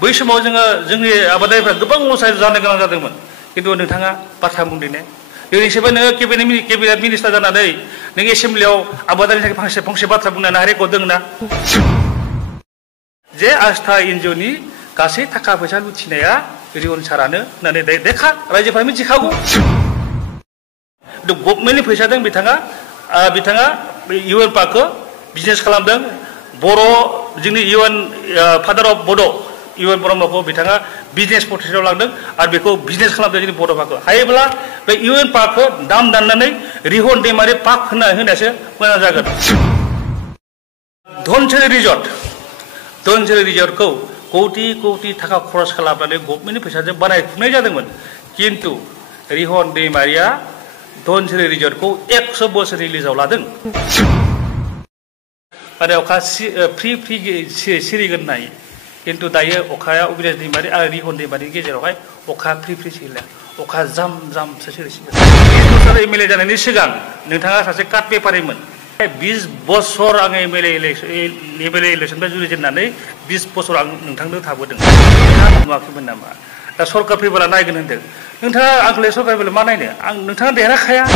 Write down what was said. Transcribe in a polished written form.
बै समाव जोंनि आबादारिफ्रा गोबां लस जानो गोनां जादोंमोन खिन्थु नोंथाङा बाथ्रा बुंदिने दिनैसिमबो नोङो केबिनेट मिनिस्टार जानानै नों एसेम्ब्लियाव आबादारिनि थाखाय फंसे बाथ्रा बुंनानै रेकर्ड दङ ना जे आस्था एनजिअनि गासै थाखा फैसा लुथिनाया रिहन सारानो होननानै देखा रायजोफ्रा मिथिखागौ गभर्नमेन्टनि फैसाजों बिथाङा इउएन पार्कखौ बिजनेस खालामदों बर' जोंनि इउएन फादार अफ बड' इउएन ब्रह्मखौ बिथाङा बिजनेस पटेन्सियाव लांदों आरो बेखौ बिजनेस खालामदों जोंनि बर' पार्कखौ हायोब्ला बे इउएन पार्कखौ दाम दाननानै रिहन दैमारि पार्क होनायासो मोजां जागोन धनसिरि रिजर्टखौ कौटि थाखा खरस खालामनानै गभर्नमेन्टनि फैसाजों बानायफुंनाय जादोंमोन किन्तु रिहन दैमारिया धनसिरि रिजर्टखौ 100 बोसोरनि लिजाव लादों आरो अखा फ्रि सिरिगोन नाय किन्तु दायो अखाया अबिनाश दैमारि आरो रिहन दैमारिनि गेजेरावहाय अखा फ्रि सिरिला अखा जामसो सिरिसिगोन 20 बोसोर एमएलए जानायनि सिगां नोंथाङा सासे काट पेपारिमोन 20 बोसोर आं एमएलए इलेक्सननिफ्राय जुरिजेननानै 20 बोसोर आं नोंथांनो थाबोदों नोंथाङा नुवाखैमोन नामा दा सरकार फैबोला नायगोन होनदों नोंथाङा आंखौलाय सरकार फैबोला मा नायनो आं नोंथाङा देरहाखाया